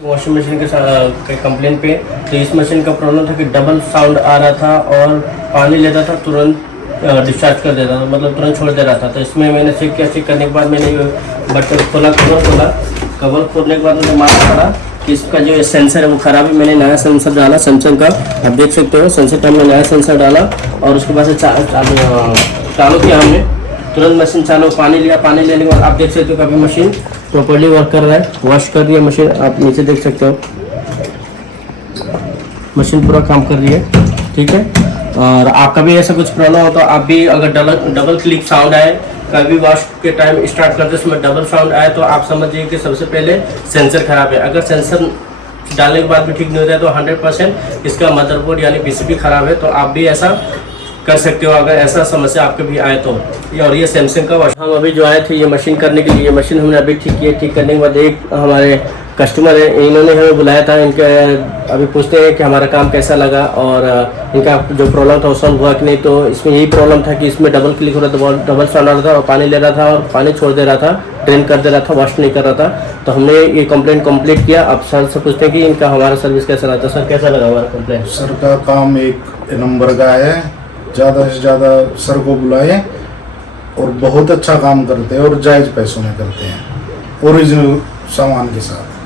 Washing machine के complain पे, तो इस मशीन का प्रॉब्लम था कि डबल साउंड आ रहा था और पानी लेता था तुरंत डिस्चार्ज कर देता था, मतलब तुरंत छोड़ दे रहा था। तो इसमें मैंने चेक किया, चेक करने के बाद मैंने बटन खोला, कवर खोलने के बाद मुझे मालूम पड़ा कि इसका जो सेंसर है वो ख़राब है। मैंने नया सेंसर डाला सैमसंग का, आप देख सकते हो सेंसर का, हमने नया सेंसर डाला और उसके बाद से चालू किया हमने, तुरंत मशीन चालू, पानी लिया, पानी लेने के बाद आप देख सकते हो कि अभी मशीन प्रॉपर्ली वर्क कर रहा है, वॉश कर रही है मशीन, आप नीचे देख सकते हो मशीन पूरा काम कर रही है, ठीक है। और आपका भी ऐसा कुछ प्रॉब्लम हो तो आप भी अगर डबल क्लिक साउंड आए, कभी वॉश के टाइम स्टार्ट करते समय डबल साउंड आए, तो आप समझिए कि सबसे पहले सेंसर खराब है। अगर सेंसर डालने के बाद भी ठीक नहीं होता है तो 100% इसका मदरबोर्ड यानी पीसीबी खराब है। तो आप भी ऐसा कर सकते हो अगर ऐसा समस्या आपके भी आए तो। और ये सैमसंग का वॉश, हम अभी जो आए थे ये मशीन करने के लिए, ये मशीन हमने अभी ठीक की है। ठीक करने के बाद एक हमारे कस्टमर है, इन्होंने हमें बुलाया था, इनके अभी पूछते हैं कि हमारा काम कैसा लगा और इनका जो प्रॉब्लम था वो सॉल्व हुआ कि नहीं। तो इसमें यही प्रॉब्लम था कि इसमें डबल क्लिक हो रहा था, डबल साउंड आ रहा था और पानी ले रहा था और पानी छोड़ दे रहा था, ड्रेन कर दे रहा था, वॉश नहीं कर रहा था। तो हमने ये कंप्लेंट कंप्लीट किया। अब सर से पूछते हैं कि इनका हमारा सर्विस कैसा रहा था। सर कैसा लगा हमारा कंप्लेंट? सर का काम एक नंबर का है, ज़्यादा से ज़्यादा सर को बुलाएं और बहुत अच्छा काम करते हैं और जायज़ पैसों में करते हैं, ओरिजिनल सामान के साथ।